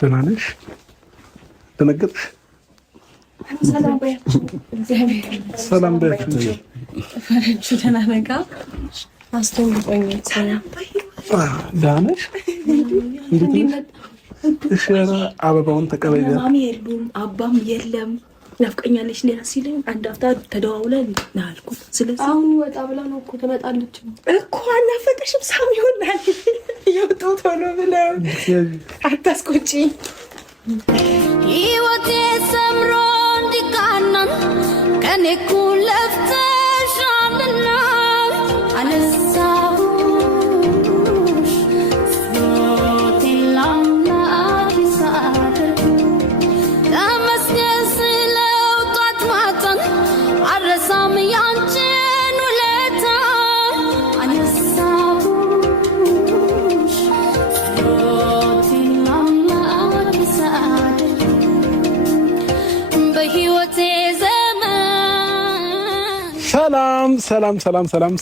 ደህና ነሽ? ደነገጥሽ? ሰላም በያችሁ። ደህና ነጋ አስተውልቆኝ ደህና ነሽ? እሺ አበባውን ተቀበል። ማሚ የሉም አባም የለም። ናፍቀኛለች ሌላ ሲለኝ አንድ አፍታ ተደዋውለን ና አልኩት። ስለዚህ አሁን ወጣ ብላ ነው እኮ ትመጣለች እኮ አናፈቀሽም? ሳሚ ይሆናል ይወጡ ቶሎ ብለው አታስቆጪ። ህይወቴ ሰምሮ እንዲቃናን ከኔ እኩል ለፍተሻልና አነሳሁሽ ሞቴን ላምላክ ሳደር ተመስገን ስለው ጧት ማታን አልረሳም ያንቺን ውለታ አነሳሁሽ ሞቴን ላምላክ ሳደር በህይወቴ ዘመን ሰላም ሰላም ሰላም ሰላም